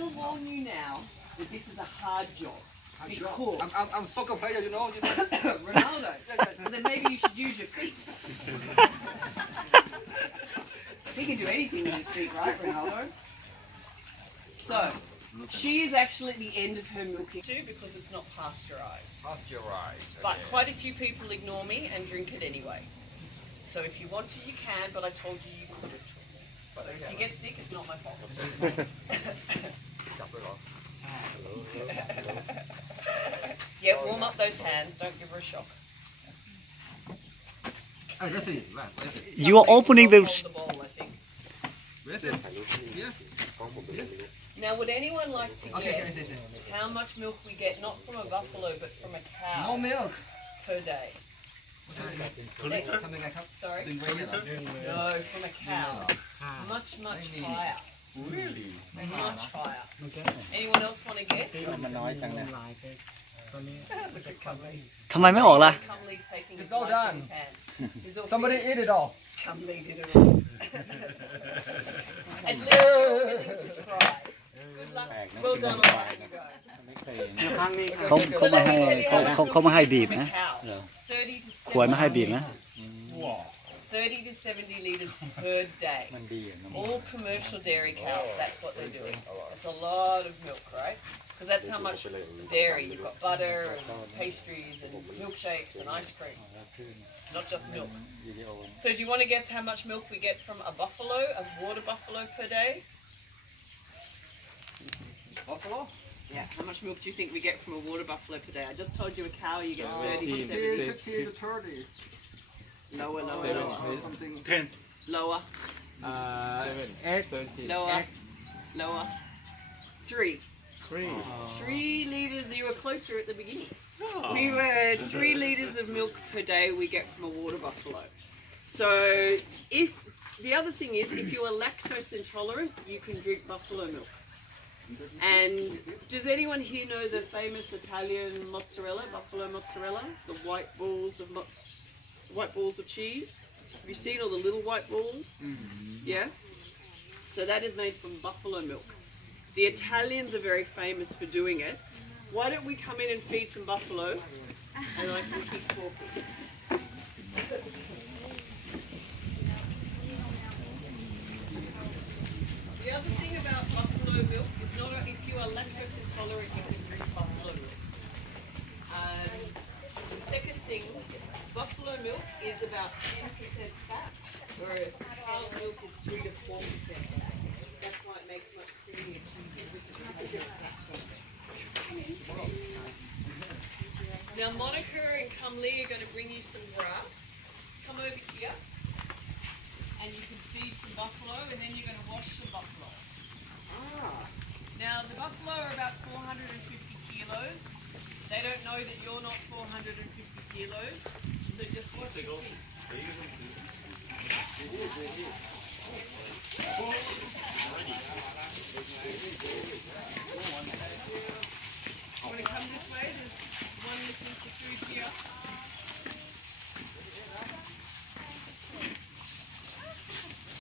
I'll warn you now that this is a hard job. Because I'm soccer player, you know. Ronaldo. Well, then maybe you should use your feet. He can do anything with his feet, right, Ronaldo? So, she is actually at the end of her milking too because it's not pasteurised. Pasteurized. But quite a few people ignore me and drink it anyway. So if you want to, you can, but I told you you couldn't. So if you get sick, it's not my fault. Yeah, warm up those hands. Don't give her a shock. You are opening the. Hold the bowl, I think. Now, would anyone like to guess how much milk we get, not from a buffalo, but from a cow? No milk. Per day. Sorry? No, from a cow. Much, much higher. Really? Much higher. Anyone else want to guess? Look at Cumley. ทำไมไม่ออกล่ะ Cumley's taking his It's all life in done. his hand. He's all Somebody finished. eat it all. Cumley did it all. At least you're willing to try. Good luck. Well done on letting you go. เขามาให้เขามาให้บีบ From a นะ cow. 30 to ขวดมาให้บีบนะ 30 to 70 litres per day. All commercial dairy cows, that's what they're doing. It's a lot of milk, right? Because that's how much dairy. You've got butter and pastries and milkshakes and ice cream. Not just milk. So do you want to guess how much milk we get from a buffalo, a water buffalo per day? Buffalo? Yeah. How much milk do you think we get from a water buffalo per day? I just told you a cow you get 30 to 70. 50 to 30. Lower, lower, lower. Something. 10. Lower, 8. lower, lower. 3. 3 litres, you were closer at the beginning. We were 3 litres of milk per day we get from a water buffalo. So if the other thing is, if you are lactose intolerant, you can drink buffalo milk. And does anyone here know the famous Italian mozzarella, buffalo mozzarella? The white balls of cheese? Have you seen all the little white balls? Yeah? So that is made from buffalo milk. The Italians are very famous for doing it. Why don't we come in and feed some buffalo and I can keep talking. The other thing about buffalo milk is not if you are lactose intolerant, you can drink buffalo milk. The second thing, buffalo milk is about 10% fat, whereas cow's milk is 3 to 4% fat. That's why it makes much creamier cheese because it has fat content. Now Monica and Cumley are going to bring you some grass. Come over here and you can feed some buffalo and then you're going to wash some buffalo. Now the buffalo are about 450 kilos. They don't know that you're not 450 kilos, so just wash your feet.